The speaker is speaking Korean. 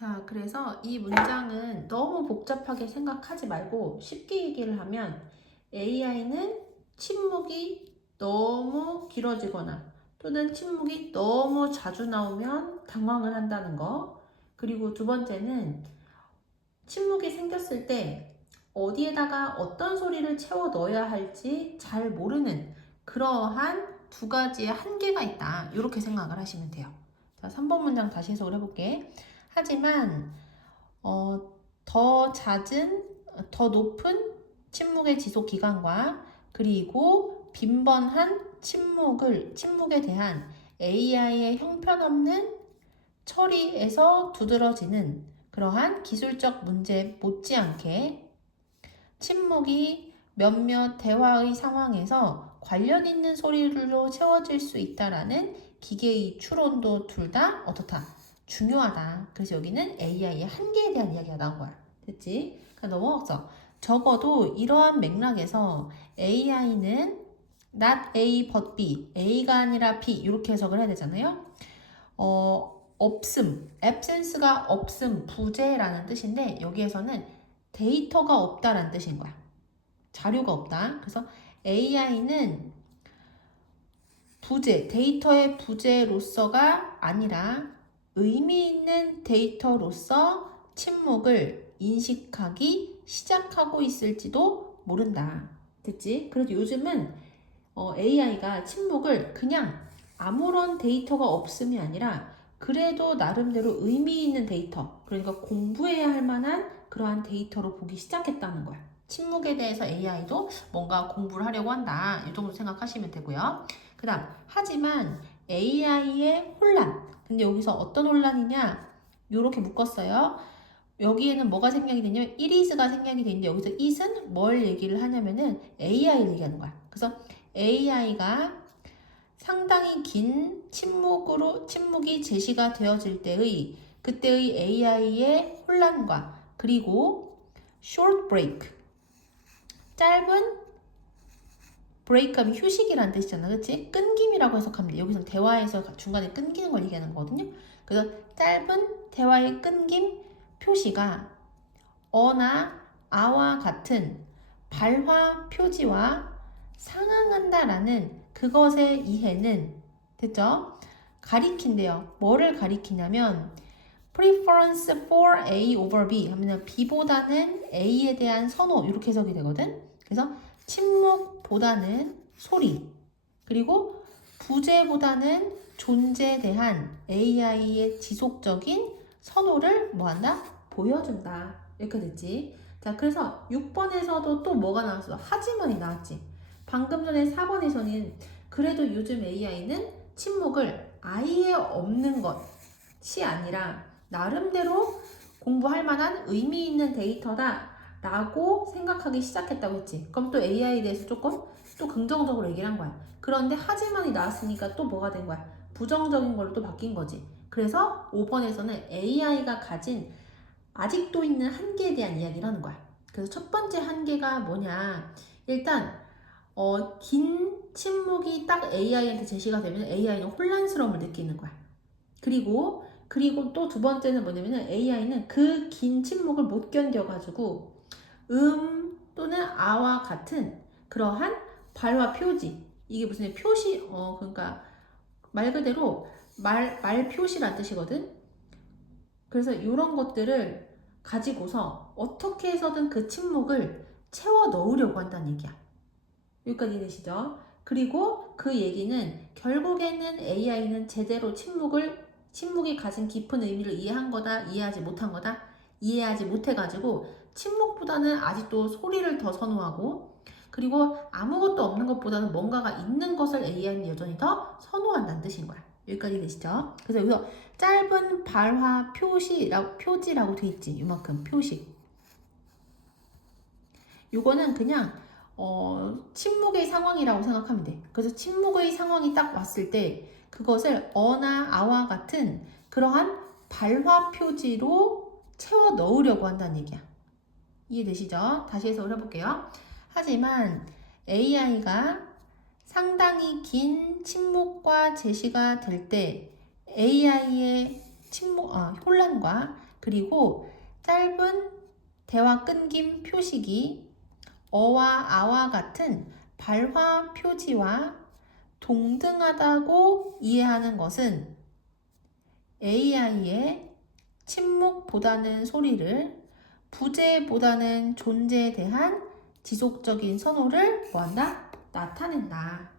자, 그래서 이 문장은 너무 복잡하게 생각하지 말고 쉽게 얘기를 하면 AI는 침묵이 너무 길어지거나 또는 침묵이 너무 자주 나오면 당황을 한다는 거. 그리고 두 번째는 침묵이 생겼을 때 어디에다가 어떤 소리를 채워 넣어야 할지 잘 모르는 그러한 두 가지의 한계가 있다. 이렇게 생각을 하시면 돼요. 자, 3번 문장 다시 해석을 해볼게. 하지만 더 잦은, 더 높은 침묵의 지속 기간과 그리고 빈번한 침묵에 대한 AI의 형편없는 처리에서 두드러지는 그러한 기술적 문제 못지않게 침묵이 몇몇 대화의 상황에서 관련 있는 소리로 채워질 수 있다라는 기계의 추론도 둘 다 어떻다? 중요하다. 그래서 여기는 AI의 한계에 대한 이야기가 나온 거야. 됐지? 그러니까 넘어갔어. 적어도 이러한 맥락에서 AI는 not A but B, A가 아니라 B 이렇게 해석을 해야 되잖아요. 없음, absence가 없음, 부재라는 뜻인데 여기에서는 데이터가 없다라는 뜻인 거야. 자료가 없다. 그래서 AI는 부재, 데이터의 부재로서가 아니라 의미 있는 데이터로서 침묵을 인식하기 시작하고 있을지도 모른다. 됐지? 그래도 요즘은 AI가 침묵을 그냥 아무런 데이터가 없음이 아니라 그래도 나름대로 의미 있는 데이터, 그러니까 공부해야 할 만한 그러한 데이터로 보기 시작했다는 거야. 침묵에 대해서 AI도 뭔가 공부를 하려고 한다. 이 정도 생각하시면 되고요. 그 다음, 하지만 AI의 혼란. 근데 여기서 어떤 혼란이냐? 이렇게 묶었어요. 여기에는 뭐가 생략이 되냐면 it is가 생략이 되는데 여기서 it은 뭘 얘기를 하냐면은 AI를 얘기하는 거야. 그래서 AI가 상당히 긴 침묵이 제시가 되어질 때의 그때의 AI의 혼란과 그리고 short break 짧은 브레이크하면 휴식이라는 뜻이잖아. 그치? 끊김이라고 해석하면 돼. 여기서 대화에서 중간에 끊기는 걸 얘기하는 거거든요. 그래서 짧은 대화의 끊김 표시가 어나 아와 같은 발화 표지와 상응한다라는 그것의 이해는 됐죠? 가리킨대요. 뭐를 가리키냐면 preference for A over B 하면 B보다는 A에 대한 선호 이렇게 해석이 되거든. 그래서 침묵보다는 소리 그리고 부재보다는 존재에 대한 AI의 지속적인 선호를 뭐한다? 보여준다. 이렇게 됐지. 자, 그래서 6번에서도 또 뭐가 나왔어? 하지만이 나왔지. 방금 전에 4번에서는 그래도 요즘 AI는 침묵을 아예 없는 것이 아니라 나름대로 공부할 만한 의미 있는 데이터다 라고 생각하기 시작했다고 했지. 그럼 또 AI에 대해서 조금 또 긍정적으로 얘기를 한 거야. 그런데 하지만이 나왔으니까 또 뭐가 된 거야? 부정적인 걸로 또 바뀐 거지. 그래서 5번에서는 AI가 가진 아직도 있는 한계에 대한 이야기를 하는 거야. 그래서 첫 번째 한계가 뭐냐? 일단 긴 침묵이 딱 AI한테 제시가 되면 AI는 혼란스러움을 느끼는 거야. 그리고 또 두 번째는 뭐냐면은 AI는 그 긴 침묵을 못 견뎌가지고 또는 아와 같은 그러한 발화 표지 이게 무슨 표시 그러니까 말 그대로 말 표시란 뜻이거든. 그래서 이런 것들을 가지고서 어떻게 해서든 그 침묵을 채워 넣으려고 한다는 얘기야. 여기까지 되시죠? 그리고 그 얘기는 결국에는 AI는 제대로 침묵이 가진 깊은 의미를 이해한 거다, 이해하지 못한 거다, 이해하지 못해가지고 침묵보다는 아직도 소리를 더 선호하고 그리고 아무것도 없는 것보다는 뭔가가 있는 것을 AI는 여전히 더 선호한다는 뜻인 거야. 여기까지 되시죠? 그래서 여기서 짧은 발화 표지라고 돼 있지. 이만큼 표시. 요거는 그냥 침묵의 상황이라고 생각하면 돼. 그래서 침묵의 상황이 딱 왔을 때 그것을 어나 아와 같은 그러한 발화 표지로 채워 넣으려고 한다는 얘기야. 이해되시죠? 다시 해석을 해볼게요. 하지만 AI가 상당히 긴 침묵과 제시가 될 때 AI의 혼란과 그리고 짧은 대화 끊김 표식이 어와 아와 같은 발화 표지와 동등하다고 이해하는 것은 AI의 침묵보다는 소리를, 부재보다는 존재에 대한 지속적인 선호를 뭐한다? 나타낸다.